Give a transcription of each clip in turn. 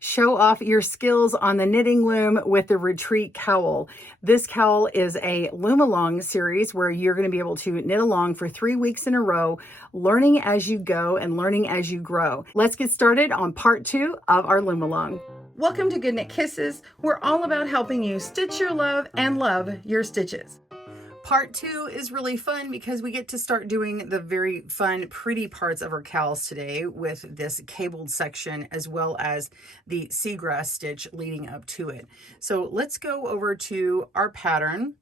Show off your skills on the knitting loom with the Retreat Cowl. This cowl is a loom along series where you're going to be able to knit along for 3 weeks in a row, learning as you go and learning as you grow. Let's get started on part 2 of our loom along. Welcome to Good Knit Kisses. We're all about helping you stitch your love and love your stitches. Part 2 is really fun because we get to start doing the very fun, pretty parts of our cowls today with this cabled section as well as the seagrass stitch leading up to it. So let's go over to our pattern.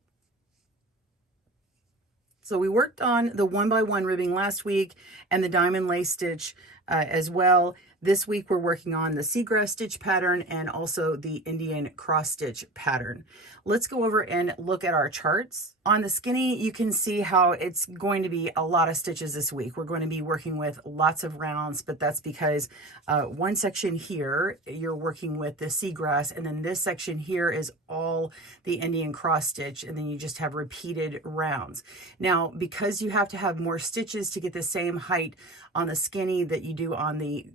So we worked on the 1x1 ribbing last week and the diamond lace stitch as well. This week we're working on the seagrass stitch pattern and also the Indian cross stitch pattern. Let's go over and look at our charts. On the skinny, you can see how it's going to be a lot of stitches this week. We're going to be working with lots of rounds, but that's because one section here, you're working with the seagrass, and then this section here is all the Indian cross stitch, and then you just have repeated rounds. Now, because you have to have more stitches to get the same height on the skinny that you do on the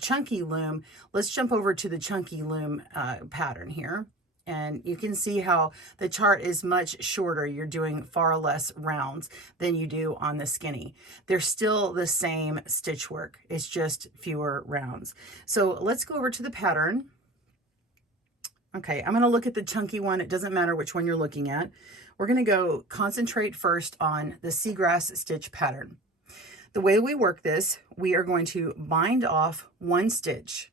chunky loom, let's jump over to the chunky loom pattern here. And you can see how the chart is much shorter. You're doing far less rounds than you do on the skinny. They're still the same stitch work. It's just fewer rounds. So let's go over to the pattern. Okay, I'm going to look at the chunky one. It doesn't matter which one you're looking at. We're going to go concentrate first on the seagrass stitch pattern. The way we work this, we are going to bind off one stitch.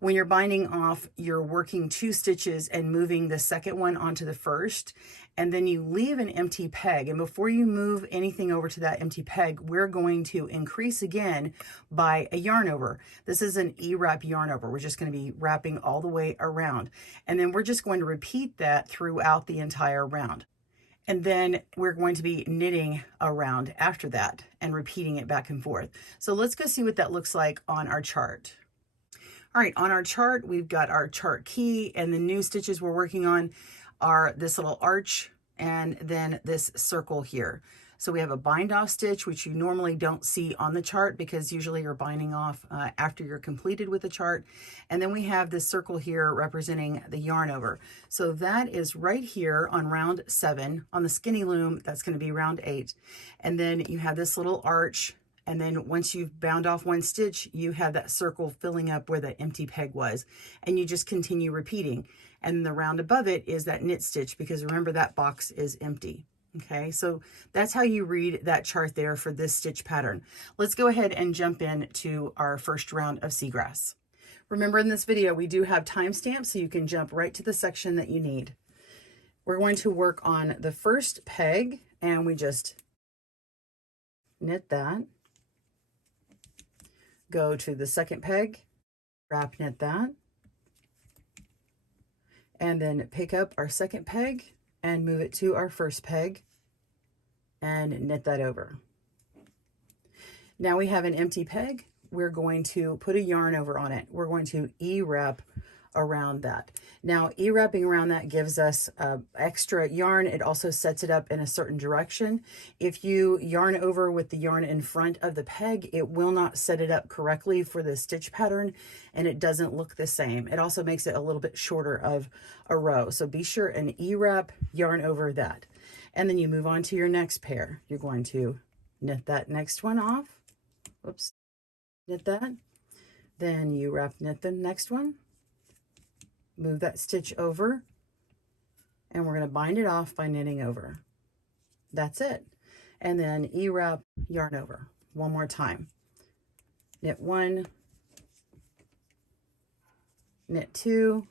When you're binding off, you're working 2 stitches and moving the second one onto the first, and then you leave an empty peg. And before you move anything over to that empty peg, we're going to increase again by a yarn over. This is an E-wrap yarn over. We're just going to be wrapping all the way around. And then we're just going to repeat that throughout the entire round. And then we're going to be knitting around after that and repeating it back and forth. So let's go see what that looks like on our chart. All right, on our chart, we've got our chart key, and the new stitches we're working on are this little arch and then this circle here. So we have a bind off stitch, which you normally don't see on the chart because usually you're binding off after you're completed with the chart. And then we have this circle here representing the yarn over. So that is right here on round 7. On the skinny loom, that's going to be round 8. And then you have this little arch. And then once you've bound off one stitch, you have that circle filling up where the empty peg was. And you just continue repeating. And the round above it is that knit stitch, because remember that box is empty. Okay, so that's how you read that chart there for this stitch pattern. Let's go ahead and jump into our first round of seagrass. Remember, in this video, we do have timestamps, so you can jump right to the section that you need. We're going to work on the first peg, and we just knit that. Go to the second peg, wrap knit that, and then pick up our second peg and move it to our first peg and knit that over. Now we have an empty peg. We're going to put a yarn over on it. We're going to E-wrap around that. Now, E-wrapping around that gives us extra yarn. It also sets it up in a certain direction. If you yarn over with the yarn in front of the peg, it will not set it up correctly for the stitch pattern, and it doesn't look the same. It also makes it a little bit shorter of a row. So be sure and E-wrap, yarn over that. And then you move on to your next pair. You're going to knit that next one off. Whoops. Knit that. Then you wrap knit the next one. Move that stitch over, and we're going to bind it off by knitting over. That's it. And then E-wrap, yarn over one more time. Knit 1, knit 2,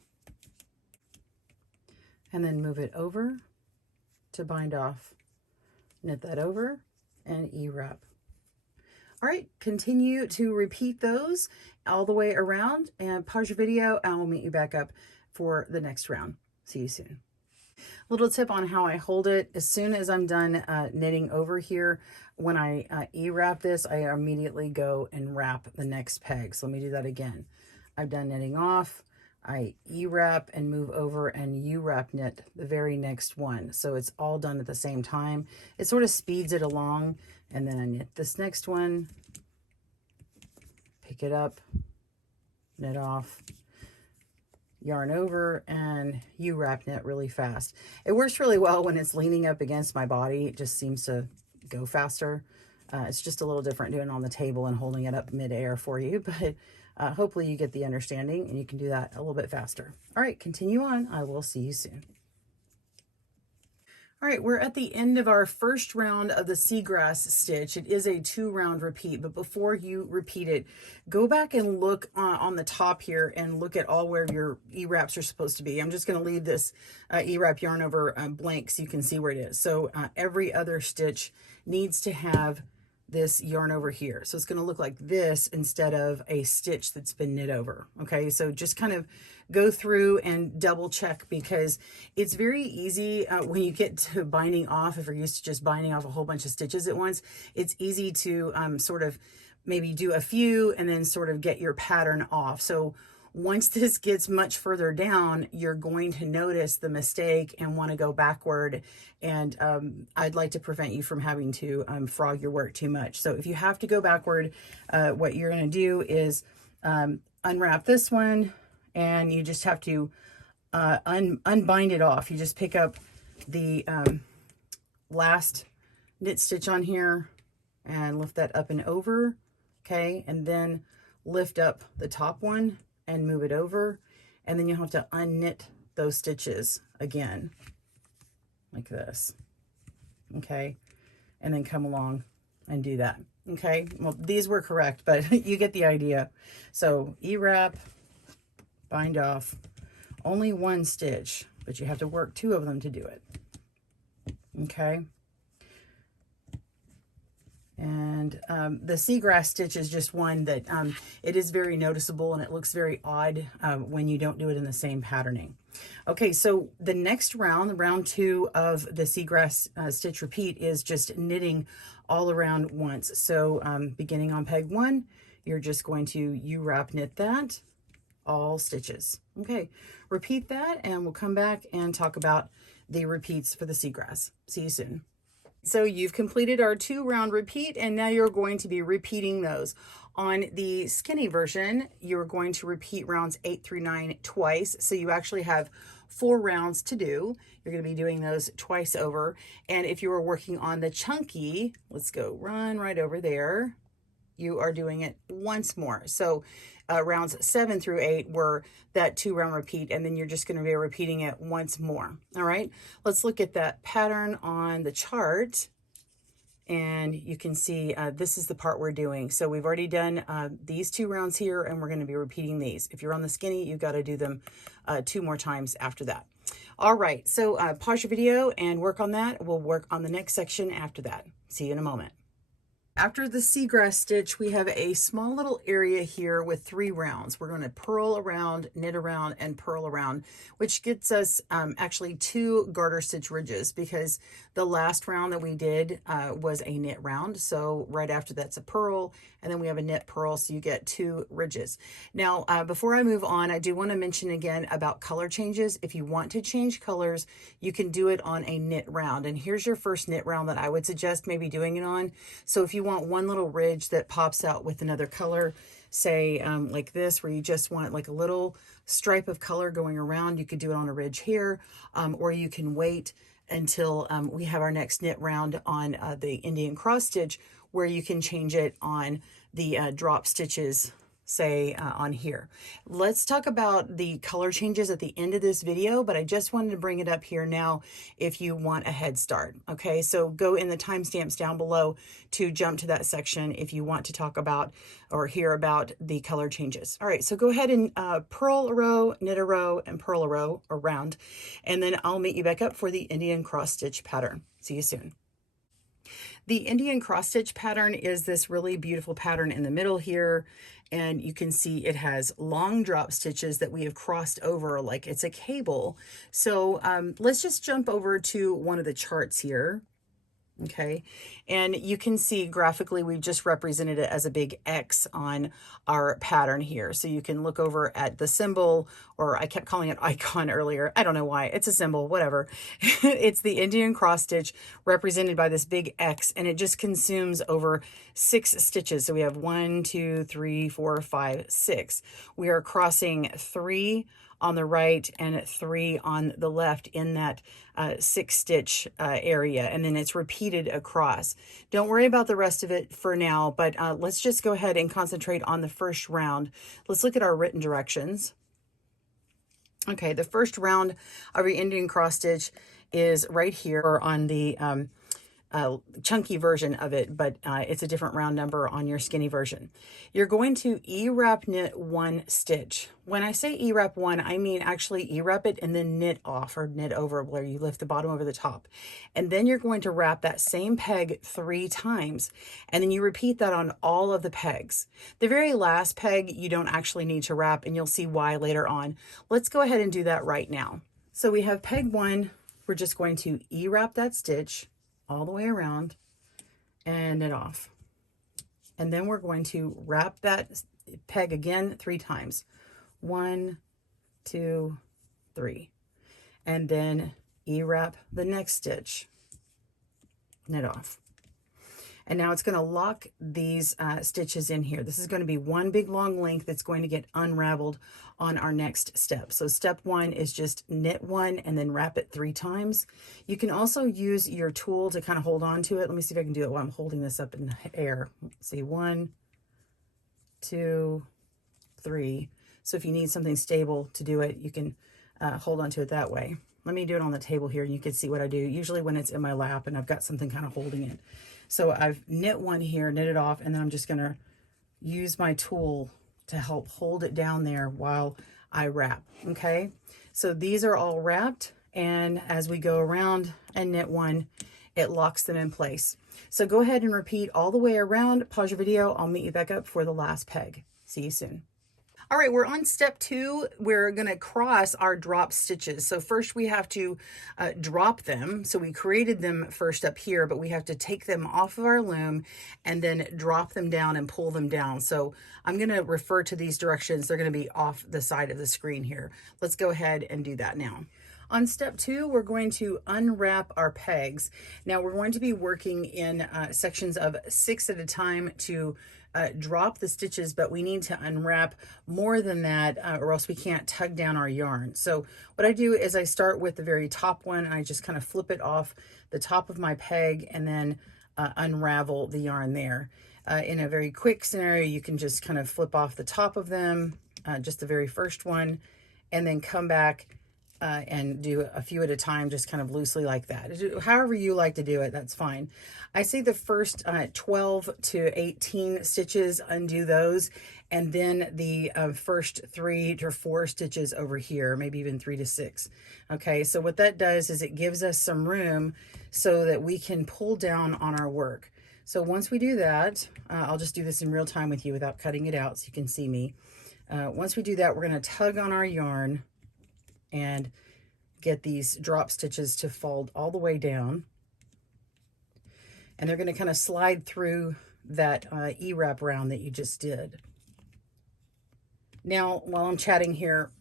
and then move it over to bind off. Knit that over and E-wrap. All right, continue to repeat those all the way around, and pause your video, and I'll meet you back up for the next round. See you soon. Little tip on how I hold it. As soon as I'm done knitting over here, when I E-wrap this, I immediately go and wrap the next peg. So let me do that again. I've done knitting off. I E-wrap and move over and U-wrap knit the very next one. So it's all done at the same time. It sort of speeds it along. And then I knit this next one, pick it up, knit off, yarn over, and Unwrap knit really fast. It works really well when it's leaning up against my body. It just seems to go faster. It's just a little different doing it on the table and holding it up midair for you, but hopefully you get the understanding and you can do that a little bit faster. All right, continue on. I will see you soon. All right, we're at the end of our first round of the Seagrass stitch. It is a 2-round repeat, but before you repeat it, go back and look on the top here and look at all where your E-wraps are supposed to be. I'm just going to leave this E-wrap yarn over blank so you can see where it is. So every other stitch needs to have this yarn over here. So it's going to look like this instead of a stitch that's been knit over. Okay, so just kind of go through and double check, because it's very easy when you get to binding off, if you're used to just binding off a whole bunch of stitches at once, it's easy to sort of maybe do a few and then sort of get your pattern off. So once this gets much further down, you're going to notice the mistake and want to go backward. And I'd like to prevent you from having to frog your work too much. So if you have to go backward, what you're going to do is unwrap this one, and you just have to unbind it off. You just pick up the last knit stitch on here and lift that up and over, okay? And then lift up the top one and move it over, and then you'll have to unknit those stitches again, like this, okay? And then come along and do that, okay? Well, these were correct, but you get the idea. So E-wrap, bind off, only 1 stitch, but you have to work 2 of them to do it, okay? And the Seagrass stitch is just one that it is very noticeable, and it looks very odd when you don't do it in the same patterning. Okay, so the next round, round 2 of the Seagrass stitch repeat, is just knitting all around once. So beginning on peg 1, you're just going to U-wrap knit that, all stitches. Okay, repeat that, and we'll come back and talk about the repeats for the Seagrass. See you soon. So you've completed our 2-round repeat, and now you're going to be repeating those. On the skinny version, you're going to repeat rounds 8 through 9 twice. So you actually have 4 rounds to do. You're going to be doing those twice over. And if you were working on the chunky, let's go run right over there. You are doing it once more. So rounds 7 through 8 were that 2-round repeat, and then you're just going to be repeating it once more. All right, let's look at that pattern on the chart, and you can see this is the part we're doing. So we've already done these 2 rounds here, and we're going to be repeating these. If you're on the skinny, you've got to do them 2 more times after that. All right, so pause your video and work on that. We'll work on the next section after that. See you in a moment. After the Seagrass stitch, we have a small little area here with 3 rounds. We're going to purl around, knit around, and purl around, which gets us actually 2 garter stitch ridges, because the last round that we did was a knit round. So right after that's a purl, and then we have a knit purl, so you get 2 ridges. Now, before I move on, I do want to mention again about color changes. If you want to change colors, you can do it on a knit round. And here's your first knit round that I would suggest maybe doing it on. So if you want one little ridge that pops out with another color, say like this, where you just want like a little stripe of color going around, you could do it on a ridge here, or you can wait until we have our next knit round on the Indian cross stitch, where you can change it on the drop stitches, say on here. Let's talk about the color changes at the end of this video, but I just wanted to bring it up here now if you want a head start. Okay, so go in the timestamps down below to jump to that section if you want to talk about or hear about the color changes. All right, so go ahead and purl a row, knit a row, and purl a row around, and then I'll meet you back up for the Indian cross stitch pattern. See you soon. The Indian cross stitch pattern is this really beautiful pattern in the middle here, and you can see it has long drop stitches that we have crossed over like it's a cable. So let's just jump over to one of the charts here. Okay, and you can see graphically we've just represented it as a big X on our pattern here. So you can look over at the symbol, or I kept calling it icon earlier. I don't know why. It's a symbol, whatever. It's the Indian cross stitch represented by this big X, and it just consumes over 6 stitches. So we have 1, 2, 3, 4, 5, 6. We are crossing 3 on the right and 3 on the left in that 6 stitch area, and then it's repeated across. Don't worry about the rest of it for now, but let's just go ahead and concentrate on the first round. Let's look at our written directions. Okay, the first round of your Indian cross stitch is right here, or on the chunky version of it, but it's a different round number on your skinny version. You're going to E-wrap knit 1 stitch. When I say E-wrap 1, I mean actually E-wrap it and then knit off or knit over, where you lift the bottom over the top. And then you're going to wrap that same peg 3 times. And then you repeat that on all of the pegs. The very last peg you don't actually need to wrap, and you'll see why later on. Let's go ahead and do that right now. So we have peg 1. We're just going to E-wrap that stitch all the way around and knit off. And then we're going to wrap that peg again 3 times. 1, 2, 3. And then E-wrap the next stitch, knit off. And now it's going to lock these stitches in here. This is going to be one big long length that's going to get unraveled on our next step. So step 1 is just knit 1 and then wrap it 3 times. You can also use your tool to kind of hold on to it. Let me see if I can do it while I'm holding this up in the air. Let's see, 1, 2, 3. So if you need something stable to do it, you can hold on to it that way. Let me do it on the table here, and you can see what I do. Usually when it's in my lap and I've got something kind of holding it. So I've knit 1 here, knit it off, and then I'm just going to use my tool to help hold it down there while I wrap. Okay, so these are all wrapped, and as we go around and knit 1, it locks them in place. So go ahead and repeat all the way around. Pause your video. I'll meet you back up for the last peg. See you soon. All right, we're on step 2. We're going to cross our drop stitches. So first we have to drop them. So we created them first up here, but we have to take them off of our loom and then drop them down and pull them down. So I'm going to refer to these directions. They're going to be off the side of the screen here. Let's go ahead and do that now. On step 2, we're going to unwrap our pegs. Now we're going to be working in sections of 6 at a time to drop the stitches, but we need to unwrap more than that or else we can't tug down our yarn. So what I do is I start with the very top one, and I just kind of flip it off the top of my peg and then unravel the yarn there. In a very quick scenario, you can just kind of flip off the top of them, just the very first one, and then come back and do a few at a time, just kind of loosely like that. However you like to do it, that's fine. I say the first 12 to 18 stitches, undo those, and then the first 3 to 4 stitches over here, maybe even 3 to 6. Okay, so what that does is it gives us some room so that we can pull down on our work. So once we do that, I'll just do this in real time with you without cutting it out so you can see me. Once we do that, we're going to tug on our yarn and get these drop stitches to fold all the way down, and they're going to kind of slide through that E-wrap round that you just did. Now while I'm chatting here,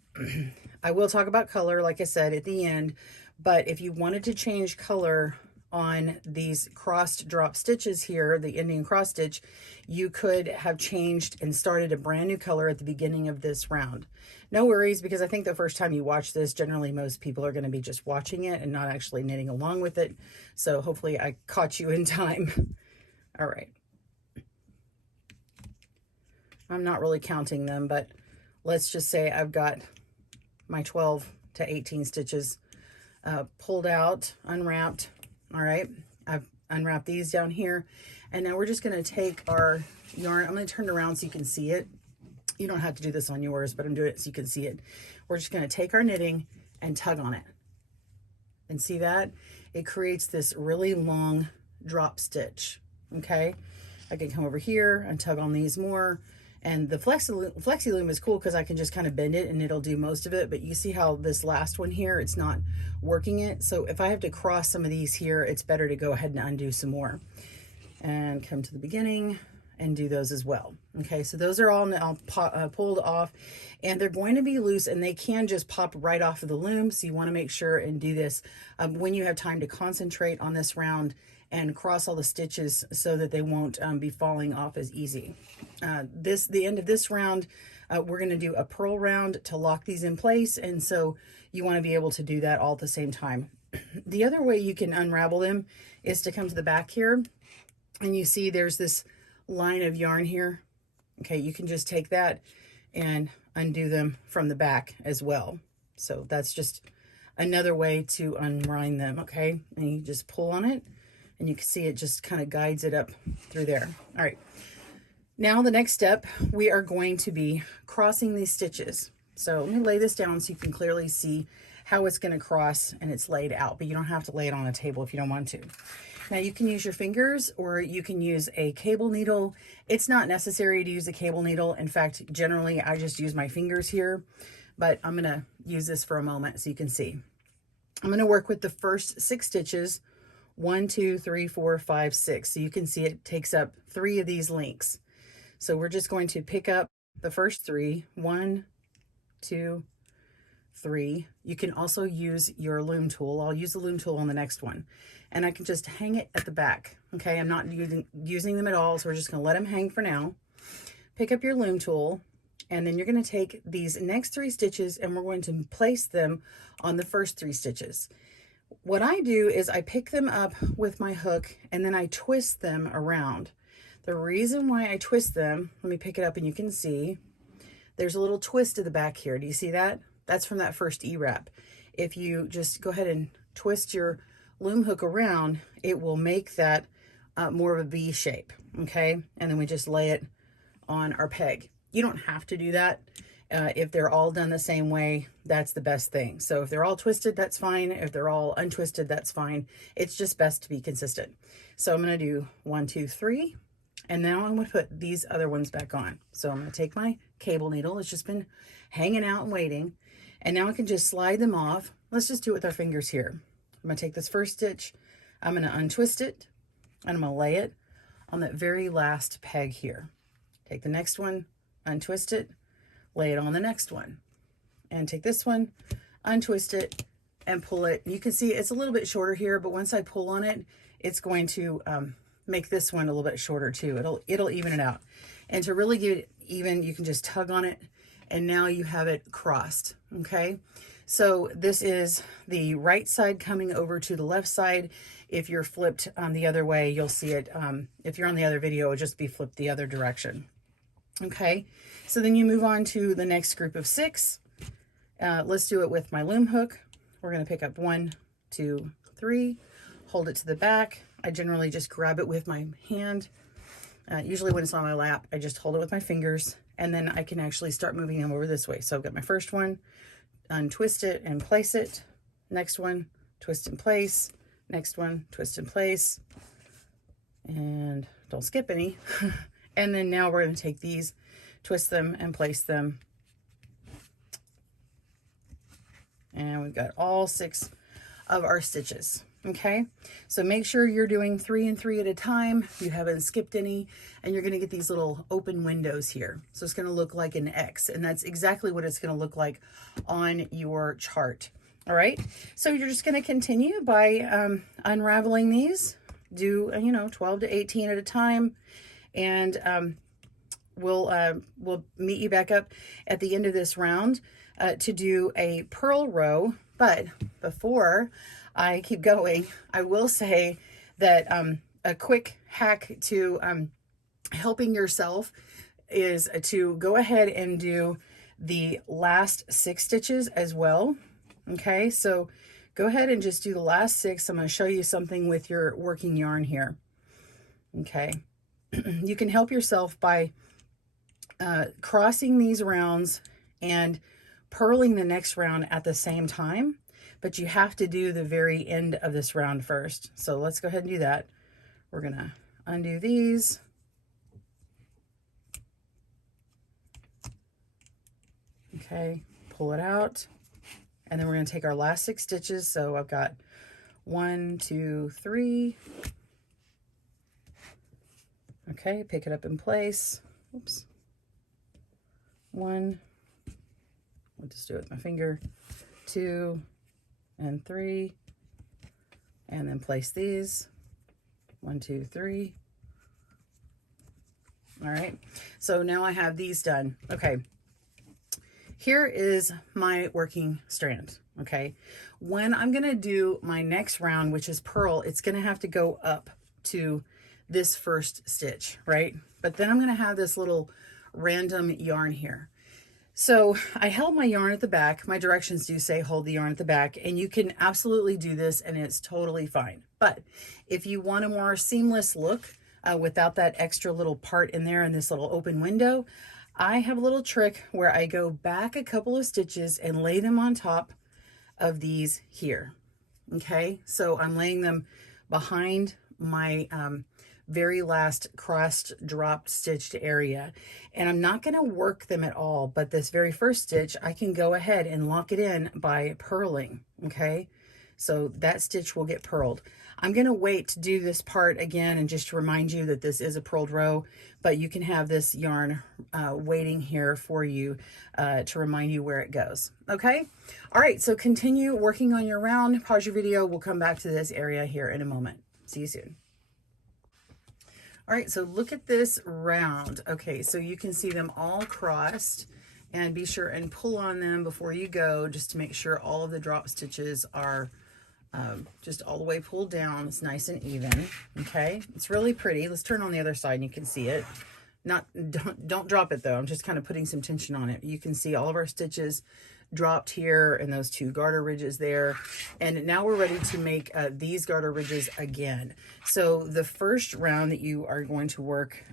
I will talk about color like I said at the end, but if you wanted to change color on these crossed drop stitches here, the Indian cross stitch, you could have changed and started a brand new color at the beginning of this round. No worries, because I think the first time you watch this, generally most people are going to be just watching it and not actually knitting along with it. So hopefully I caught you in time. All right. I'm not really counting them, but let's just say I've got my 12 to 18 stitches pulled out, unwrapped. All right, I've unwrapped these down here, and now we're just going to take our yarn. I'm going to turn it around so you can see it. You don't have to do this on yours, but I'm doing it so you can see it. We're just going to take our knitting and tug on it. And see that? It creates this really long drop stitch. Okay, I can come over here and tug on these more, And the Flexi Loom is cool because I can just kind of bend it and it'll do most of it. But you see how this last one here, it's not working it. So if I have to cross some of these here, it's better to go ahead and undo some more. And come to the beginning and do those as well. Okay, so those are all now pulled off, and they're going to be loose, and they can just pop right off of the loom. So you want to make sure and do this when you have time to concentrate on this round and cross all the stitches so that they won't be falling off as easy. The end of this round, we're going to do a purl round to lock these in place, and so you want to be able to do that all at the same time. The other way you can unravel them is to come to the back here, and you see there's this line of yarn here. Okay, you can just take that and undo them from the back as well. So that's just another way to unwind them. Okay, and you just pull on it and you can see it just kind of guides it up through there. All right, now the next step, we are going to be crossing these stitches. So let me lay this down so you can clearly see how it's going to cross, and it's laid out, but you don't have to lay it on a table if you don't want to. Now you can use your fingers or you can use a cable needle. It's not necessary to use a cable needle. In fact, generally I just use my fingers here, but I'm gonna use this for a moment so you can see. I'm gonna work with the first 6 stitches, 1, 2, 3, 4, 5, 6. So you can see it takes up 3 of these links. So we're just going to pick up the first 3, 1, 2, 3. You can also use your loom tool. I'll use the loom tool on the next one, and I can just hang it at the back. Okay, I'm not using them at all, so we're just going to let them hang for now. Pick up your loom tool, and then you're going to take these next 3 stitches and we're going to place them on the first 3 stitches. What I do is I pick them up with my hook and then I twist them around. The reason why I twist them, let me pick it up and you can see there's a little twist to the back here. Do you see that? That's from that first E-wrap. If you just go ahead and twist your loom hook around, it will make that more of a V shape, okay? And then we just lay it on our peg. You don't have to do that. If they're all done the same way, that's the best thing. So if they're all twisted, that's fine. If they're all untwisted, that's fine. It's just best to be consistent. So I'm gonna do 1, 2, 3, and now I'm gonna put these other ones back on. So I'm gonna take my cable needle. It's just been hanging out and waiting. And now I can just slide them off. Let's just do it with our fingers here. I'm gonna take this first stitch, I'm gonna untwist it, and I'm gonna lay it on that very last peg here. Take the next one, untwist it, lay it on the next one. And take this one, untwist it, and pull it. You can see it's a little bit shorter here, but once I pull on it, it's going to make this one a little bit shorter too. It'll even it out. And to really get it even, you can just tug on it, and now you have it crossed, okay? So this is the right side coming over to the left side. If you're flipped the other way, you'll see it. If you're on the other video, it'll just be flipped the other direction. Okay, so then you move on to the next group of 6. Let's do it with my loom hook. We're gonna pick up 1, 2, 3, hold it to the back. I generally just grab it with my hand. Usually when it's on my lap, I just hold it with my fingers, and then I can actually start moving them over this way. So I've got my first one, untwist it and place it. Next one, twist and place. Next one, twist and place. And don't skip any. And then now we're going to take these, twist them and place them. And we've got all 6 of our stitches. Okay, so make sure you're doing 3 and 3 at a time. You haven't skipped any, and you're going to get these little open windows here. So it's going to look like an X, and that's exactly what it's going to look like on your chart. All right, so you're just going to continue by unraveling these. Do 12 to 18 at a time, and we'll meet you back up at the end of this round to do a purl row. But before I keep going, I will say that a quick hack to helping yourself is to go ahead and do the last 6 stitches as well. Okay, so go ahead and just do the last 6. I'm going to show you something with your working yarn here. Okay, you can help yourself by crossing these rounds and purling the next round at the same time, but you have to do the very end of this round first. So let's go ahead and do that. We're gonna undo these. Okay, pull it out. And then we're going to take our last 6 stitches. So I've got 1, 2, 3. Okay, pick it up in place. Oops. 1. I'll just do it with my finger. 2 and 3. And then place these. 1, 2, 3. All right. So now I have these done. Okay. Here is my working strand, okay? When I'm gonna do my next round, which is purl, it's gonna have to go up to this first stitch, right? But then I'm gonna have this little random yarn here. So I held my yarn at the back. My directions do say hold the yarn at the back, and you can absolutely do this and it's totally fine. But if you want a more seamless look without that extra little part in there and this little open window, I have a little trick where I go back a couple of stitches and lay them on top of these here. Okay, so I'm laying them behind my very last crossed dropped stitched area, and I'm not going to work them at all, but this very first stitch I can go ahead and lock it in by purling. Okay, so that stitch will get purled. I'm going to wait to do this part again and just to remind you that this is a purled row, but you can have this yarn waiting here for you to remind you where it goes. Okay, all right, so continue working on your round. Pause your video. We'll come back to this area here in a moment. See you soon. All right, so look at this round. Okay, so you can see them all crossed, and be sure and pull on them before you go just to make sure all of the drop stitches are just all the way pulled down. It's nice and even. Okay, it's really pretty. Let's turn on the other side and you can see it. Don't drop it though. I'm just kind of putting some tension on it. You can see all of our stitches dropped here and those 2 garter ridges there. And now we're ready to make these garter ridges again. So the first round that you are going to work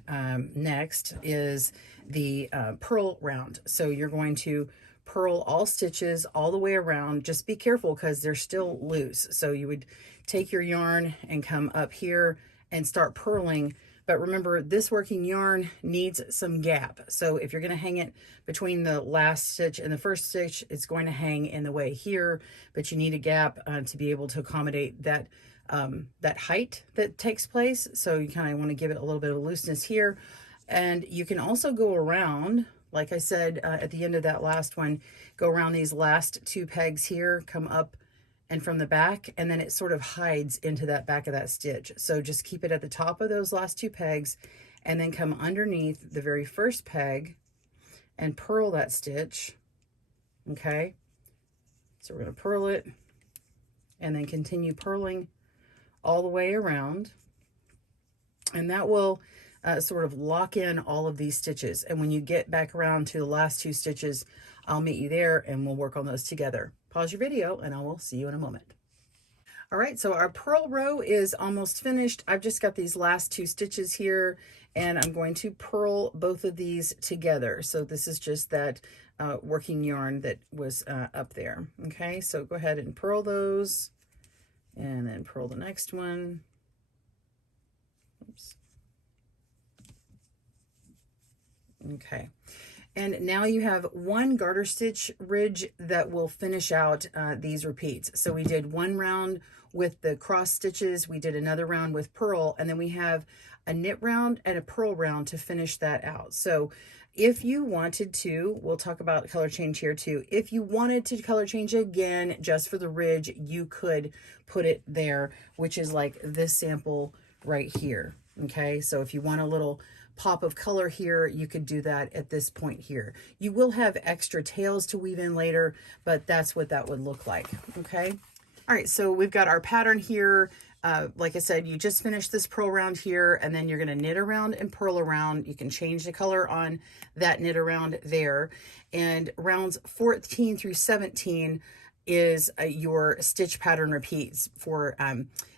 next is the purl round. So you're going to purl all stitches all the way around. Just be careful because they're still loose. So you would take your yarn and come up here and start purling. But remember, this working yarn needs some gap. So if you're going to hang it between the last stitch and the first stitch, it's going to hang in the way here, but you need a gap to be able to accommodate that that height that takes place. So you kind of want to give it a little bit of looseness here. And you can also go around, like I said, at the end of that last one, go around these last 2 pegs here, come up and from the back, and then it sort of hides into that back of that stitch. So just keep it at the top of those last 2 pegs and then come underneath the very first peg and purl that stitch. Okay, so we're going to purl it and then continue purling all the way around, and that will sort of lock in all of these stitches. And when you get back around to the last 2 stitches, I'll meet you there and we'll work on those together. Pause your video and I will see you in a moment. All right, so our purl row is almost finished. I've just got these last 2 stitches here and I'm going to purl both of these together. So this is just that working yarn that was up there. Okay, so go ahead and purl those and then purl the next one. Oops. Okay, and now you have 1 garter stitch ridge that will finish out these repeats. So we did 1 round with the cross stitches, we did another round with purl, and then we have a knit round and a purl round to finish that out. So if you wanted to, we'll talk about color change here too. If you wanted to color change again just for the ridge, you could put it there, which is like this sample right here. Okay, so if you want a little pop of color here, you could do that at this point here. You will have extra tails to weave in later, but that's what that would look like. Okay, all right, so we've got our pattern here. Like I said, you just finished this purl round here, and then you're going to knit around and purl around. You can change the color on that knit around there. And rounds 14 through 17 is your stitch pattern repeats for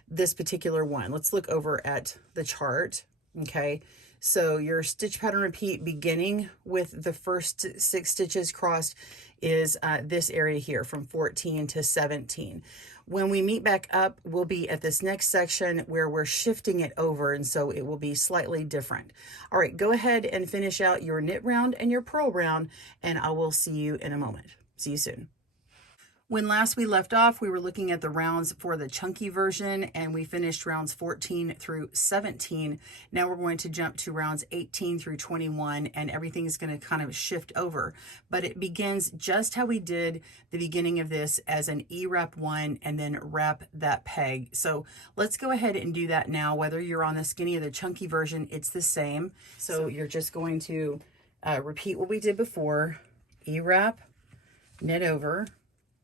this particular one. Let's look over at the chart. Okay, So your stitch pattern repeat beginning with the first 6 stitches crossed is this area here from 14 to 17. When we meet back up, we'll be at this next section where we're shifting it over, and so it will be slightly different. All right, go ahead and finish out your knit round and your purl round, and I will see you in a moment. See you soon. When last we left off, we were looking at the rounds for the chunky version, and we finished rounds 14 through 17. Now we're going to jump to rounds 18 through 21, and everything is going to kind of shift over. But it begins just how we did the beginning of this as an E-wrap 1 and then wrap that peg. So let's go ahead and do that now. Whether you're on the skinny or the chunky version, it's the same. So you're just going to repeat what we did before. E-wrap, knit over,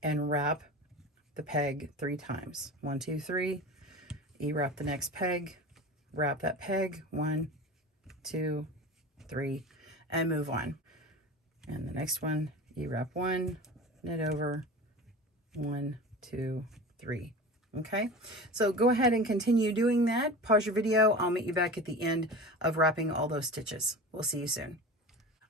and wrap the peg 3 times. 1, 2, 3. E-wrap the next peg, wrap that peg, 1, 2, 3, and move on. And the next one, E-wrap 1, knit over, 1, 2, 3. Okay, so go ahead and continue doing that. Pause your video. I'll meet you back at the end of wrapping all those stitches. We'll see you soon.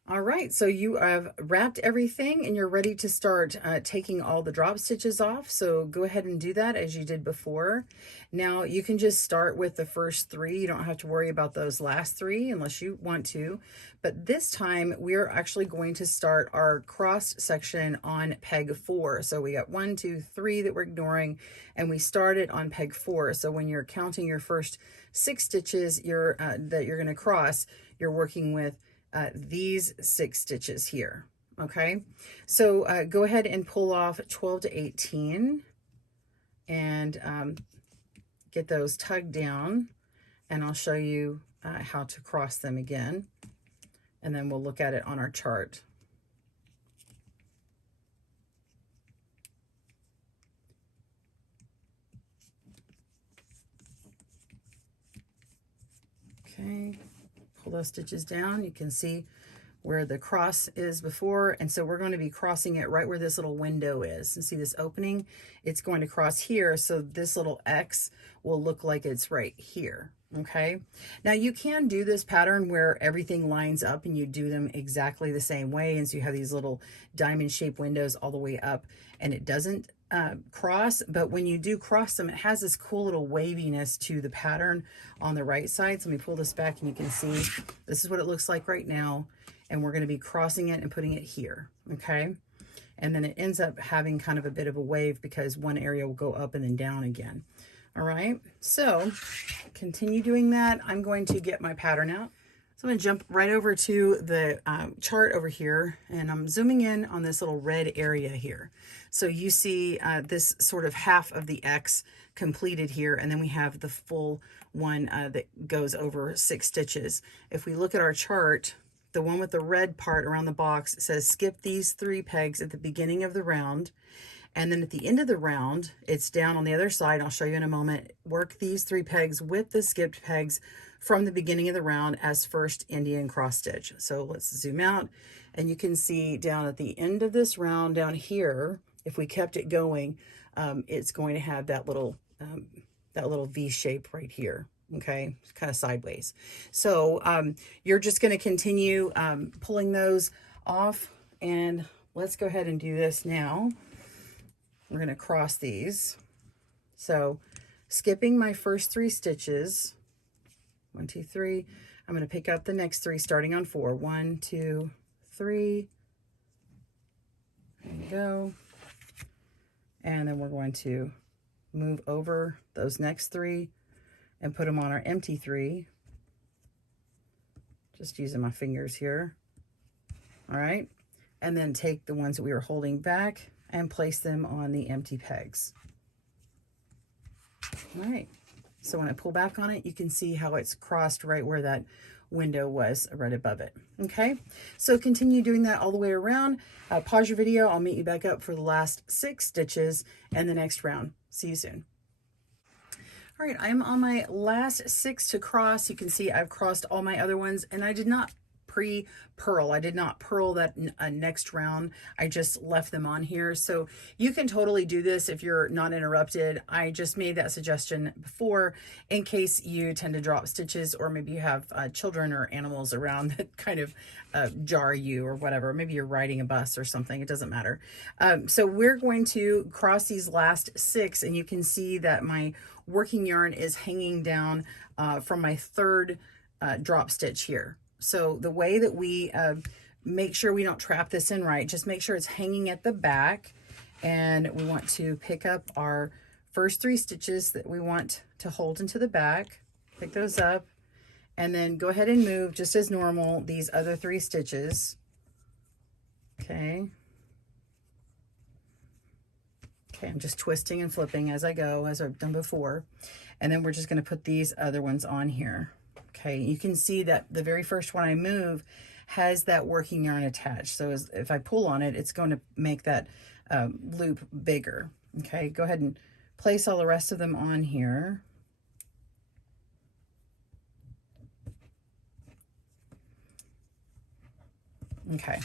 All right, so you have wrapped everything and you're ready to start taking all the drop stitches off. So go ahead and do that as you did before. Now you can just start with the first 3. You don't have to worry about those last 3 unless you want to. But this time we're actually going to start our crossed section on peg 4. So we got 1, 2, 3 that we're ignoring, and we started on peg 4. So when you're counting your first 6 stitches that you're going to cross, you're working with these 6 stitches here. Okay, so go ahead and pull off 12 to 18 and get those tugged down, and I'll show you how to cross them again, and then we'll look at it on our chart. Okay, pull those stitches down. You can see where the cross is before, and so we're going to be crossing it right where this little window is. And see this opening? It's going to cross here, so this little X will look like it's right here. Okay, now you can do this pattern where everything lines up and you do them exactly the same way, and so you have these little diamond shaped windows all the way up and it doesn't cross. But when you do cross them, it has this cool little waviness to the pattern on the right side. So let me pull this back and you can see this is what it looks like right now, and we're going to be crossing it and putting it here. Okay, and then it ends up having kind of a bit of a wave because one area will go up and then down again. All right, so continue doing that. I'm going to get my pattern out. So I'm going to jump right over to the chart over here, and I'm zooming in on this little red area here. So you see this sort of half of the X completed here, and then we have the full one that goes over 6 stitches. If we look at our chart, the one with the red part around the box says skip these 3 pegs at the beginning of the round. And then at the end of the round, it's down on the other side. I'll show you in a moment. Work these 3 pegs with the skipped pegs from the beginning of the round as first Indian cross stitch. So let's zoom out, and you can see down at the end of this round down here, if we kept it going, it's going to have that little V shape right here. Okay, kind of sideways. So you're just going to continue pulling those off, and let's go ahead and do this now. We're going to cross these. So skipping my first 3 stitches, 1, 2, 3, I'm going to pick up the next 3 starting on 4. 1, 2, 3. There you go. And then we're going to move over those next 3 and put them on our empty 3. Just using my fingers here. All right. And then take the ones that we were holding back and place them on the empty pegs. All right, so when I pull back on it, you can see how it's crossed right where that window was right above it. Okay, so continue doing that all the way around. Pause your video. I'll meet you back up for the last 6 stitches and the next round. See you soon. All right, I'm on my last 6 to cross. You can see I've crossed all my other ones, and I did not pre-purl. I did not purl that next round. I just left them on here. So you can totally do this if you're not interrupted. I just made that suggestion before in case you tend to drop stitches, or maybe you have children or animals around that kind of jar you or whatever. Maybe you're riding a bus or something. It doesn't matter. So we're going to cross these last 6, and you can see that my working yarn is hanging down from my third drop stitch here. So the way that we make sure we don't trap this in right, just make sure it's hanging at the back, and we want to pick up our first 3 stitches that we want to hold into the back, pick those up, and then go ahead and move just as normal these other 3 stitches. Okay. Okay, I'm just twisting and flipping as I go, as I've done before. And then we're just going to put these other ones on here. Okay, you can see that the very first one I move has that working yarn attached. So if I pull on it, it's going to make that loop bigger. Okay, go ahead and place all the rest of them on here. Okay.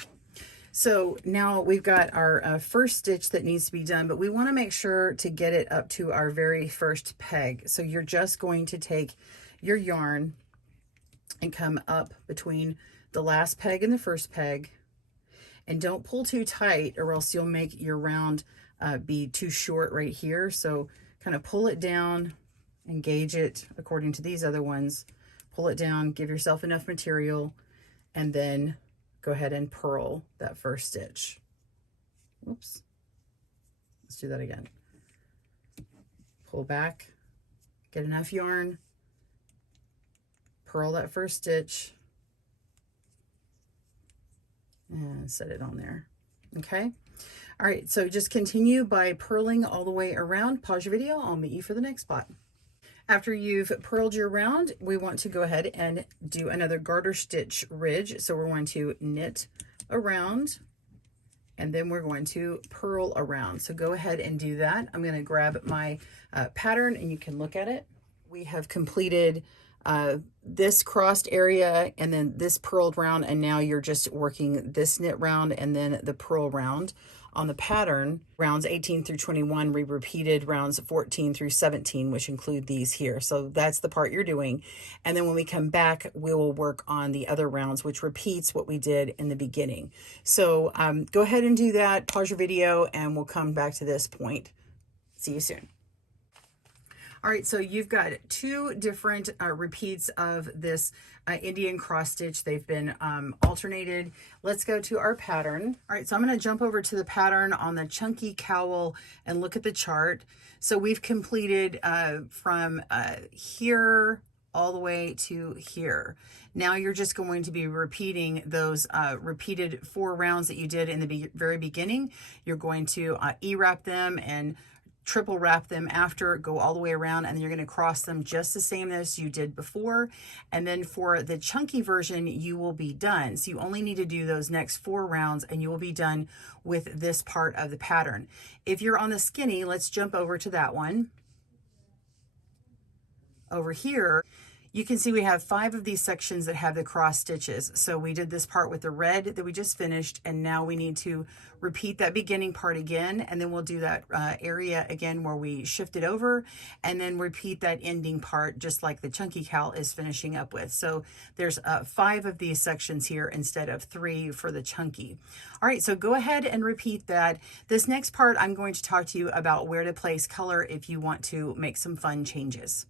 So now we've got our first stitch that needs to be done, but we want to make sure to get it up to our very first peg. So you're just going to take your yarn and come up between the last peg and the first peg, and don't pull too tight or else you'll make your round be too short right here. So kind of pull it down and gauge it according to these other ones. Pull it down, give yourself enough material, and then go ahead and purl that first stitch. Whoops. Let's do that again. Pull back, get enough yarn, purl that first stitch, and set it on there. Okay. All right. So just continue by purling all the way around. Pause your video. I'll meet you for the next spot. After you've purled your round, we want to go ahead and do another garter stitch ridge. So we're going to knit around, and then we're going to purl around. So go ahead and do that. I'm going to grab my pattern and you can look at it. We have completed this crossed area and then this purled round, and now you're just working this knit round and then the purl round. On the pattern, rounds 18 through 21, we repeated rounds 14 through 17, which include these here. So that's the part you're doing. And then when we come back, we will work on the other rounds, which repeats what we did in the beginning. So go ahead and do that, pause your video, and we'll come back to this point. See you soon. All right, so you've got 2 different repeats of this Indian cross stitch. They've been alternated. Let's go to our pattern. All right, so I'm going to jump over to the pattern on the chunky cowl and look at the chart. So we've completed from here all the way to here. Now you're just going to be repeating those repeated 4 rounds that you did in the very beginning. You're going to E-wrap them and triple wrap them after, go all the way around, and then you're going to cross them just the same as you did before. And then for the chunky version, you will be done. So you only need to do those next 4 rounds and you will be done with this part of the pattern. If you're on the skinny, let's jump over to that one. Over here, you can see we have 5 of these sections that have the cross stitches. So we did this part with the red that we just finished, and now we need to repeat that beginning part again, and then we'll do that area again where we shifted over, and then repeat that ending part just like the chunky cowl is finishing up with. So there's 5 of these sections here instead of 3 for the chunky. All right, so go ahead and repeat that. This next part, I'm going to talk to you about where to place color if you want to make some fun changes.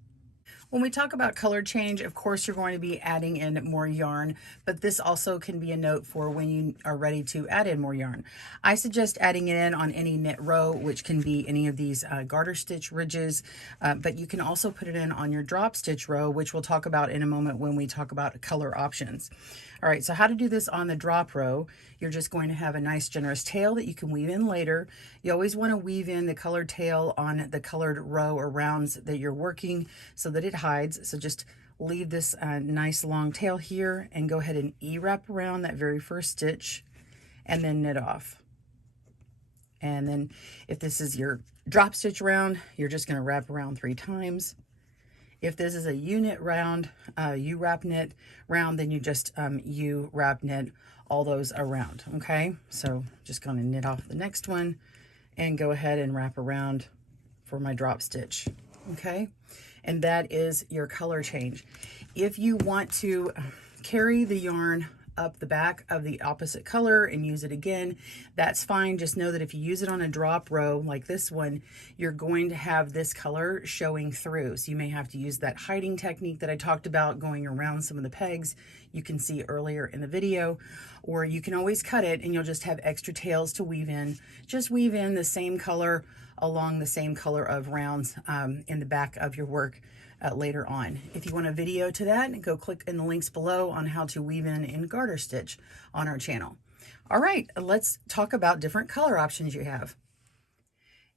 When we talk about color change, of course, you're going to be adding in more yarn, but this also can be a note for when you are ready to add in more yarn. I suggest adding it in on any knit row, which can be any of these garter stitch ridges, but you can also put it in on your drop stitch row, which we'll talk about in a moment when we talk about color options. All right, so how to do this on the drop row. You're just going to have a nice generous tail that you can weave in later. You always want to weave in the colored tail on the colored row or rounds that you're working so that it hides. So just leave this nice long tail here and go ahead and E-wrap around that very first stitch and then knit off. And then if this is your drop stitch round, you're just going to wrap around 3 times If this is a U-knit round, U-wrap knit round, then you just U-wrap knit all those around, okay? So just going to knit off the next one and go ahead and wrap around for my drop stitch, okay? And that is your color change. If you want to carry the yarn up the back of the opposite color and use it again, that's fine. Just know that if you use it on a drop row like this one, you're going to have this color showing through. So you may have to use that hiding technique that I talked about, going around some of the pegs you can see earlier in the video, or you can always cut it and you'll just have extra tails to weave in. Just weave in the same color along the same color of rounds in the back of your work later on. If you want a video to that, go click in the links below on how to weave in garter stitch on our channel. All right, let's talk about different color options you have.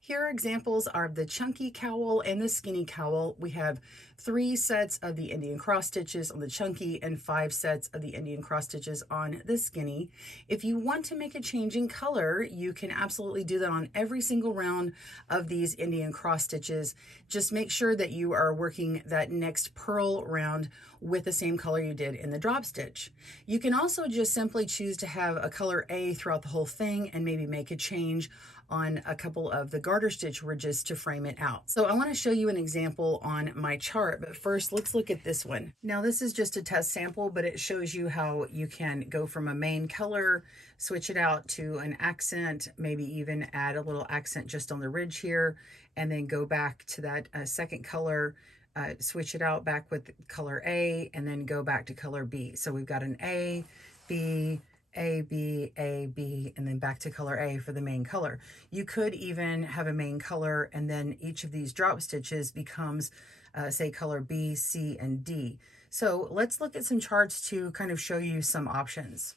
Here are examples of the chunky cowl and the skinny cowl. We have 3 sets of the Indian cross stitches on the chunky and 5 sets of the Indian cross stitches on the skinny. If you want to make a change in color, you can absolutely do that on every single round of these Indian cross stitches. Just make sure that you are working that next purl round with the same color you did in the drop stitch. You can also just simply choose to have a color A throughout the whole thing and maybe make a change on a couple of the garter stitch ridges to frame it out. So I want to show you an example on my chart, but first let's look at this one. Now this is just a test sample, but it shows you how you can go from a main color, switch it out to an accent, maybe even add a little accent just on the ridge here, and then go back to that second color, switch it out back with color A, and then go back to color B. So we've got an A, B, A, B, A, B, and then back to color A for the main color. You could even have a main color and then each of these drop stitches becomes, say, color B, C, and D. So let's look at some charts to kind of show you some options.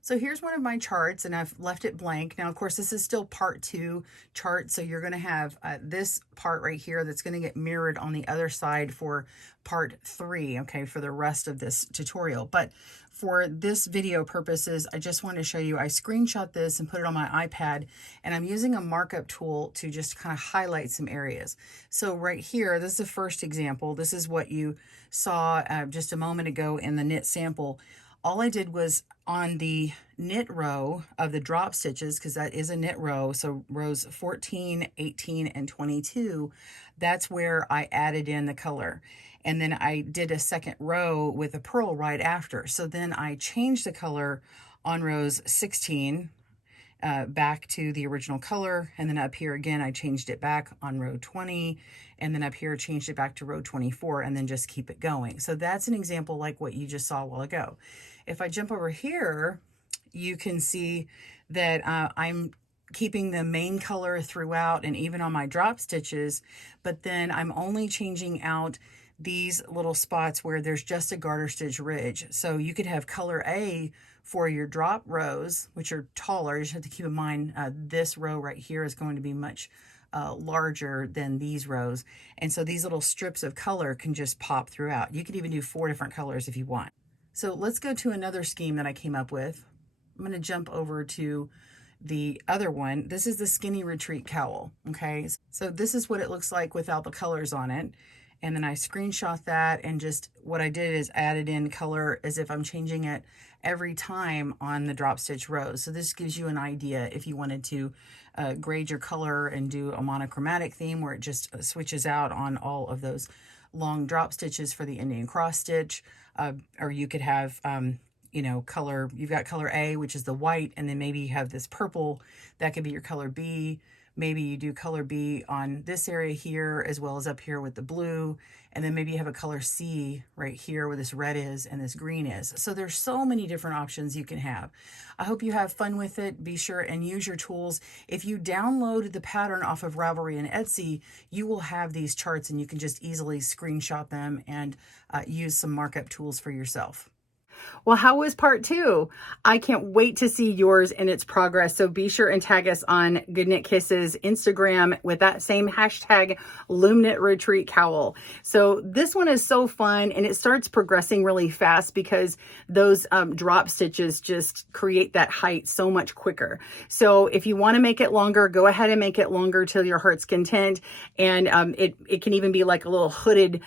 So here's one of my charts and I've left it blank. Now, of course, this is still part 2 chart. So you're going to have this part right here that's going to get mirrored on the other side for part 3, okay, for the rest of this tutorial. But for this video purposes, I just want to show you, I screenshot this and put it on my iPad, and I'm using a markup tool to just kind of highlight some areas. So right here, this is the first example. This is what you saw just a moment ago in the knit sample. All I did was on the knit row of the drop stitches, because that is a knit row, so rows 14, 18, and 22, that's where I added in the color. And then I did a second row with a purl right after. So then I changed the color on rows 16 back to the original color, and then up here again I changed it back on row 20, and then up here changed it back to row 24, and then just keep it going. So that's an example like what you just saw a while ago. If I jump over here, you can see that I'm keeping the main color throughout and even on my drop stitches, but then I'm only changing out these little spots where there's just a garter stitch ridge. So you could have color A for your drop rows, which are taller. You just have to keep in mind this row right here is going to be much larger than these rows. And so these little strips of color can just pop throughout. You could even do 4 different colors if you want. So let's go to another scheme that I came up with. I'm going to jump over to the other one. This is the skinny retreat cowl. Okay, so this is what it looks like without the colors on it. And then I screenshot that, and just what I did is added in color as if I'm changing it every time on the drop stitch rows. So this gives you an idea if you wanted to grade your color and do a monochromatic theme where it just switches out on all of those long drop stitches for the Indian cross stitch. Or you could have, you know, color, you've got color A, which is the white, and then maybe you have this purple, that could be your color B. Maybe you do color B on this area here as well as up here with the blue, and then maybe you have a color C right here where this red is and this green is. So there's so many different options you can have. I hope you have fun with it. Be sure and use your tools. If you download the pattern off of Ravelry and Etsy, you will have these charts and you can just easily screenshot them and use some markup tools for yourself. Well, how was part 2? I can't wait to see yours and its progress. So be sure and tag us on GoodKnitKisses Instagram with that same hashtag Loom Knit Retreat Cowl. So this one is so fun, and it starts progressing really fast because those drop stitches just create that height so much quicker. So if you want to make it longer, go ahead and make it longer till your heart's content. And it can even be like a little hooded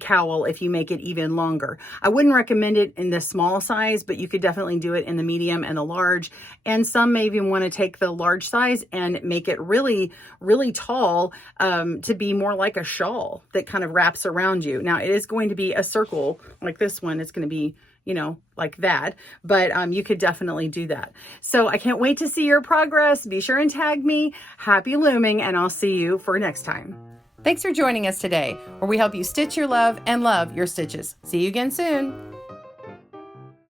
cowl if you make it even longer. I wouldn't recommend it in the small size, but you could definitely do it in the medium and the large. And some may even want to take the large size and make it really, really tall to be more like a shawl that kind of wraps around you. Now it is going to be a circle like this one. It's going to be, you know, like that, but you could definitely do that. So I can't wait to see your progress. Be sure and tag me. Happy looming, and I'll see you for next time. Thanks for joining us today, where we help you stitch your love and love your stitches. See you again soon.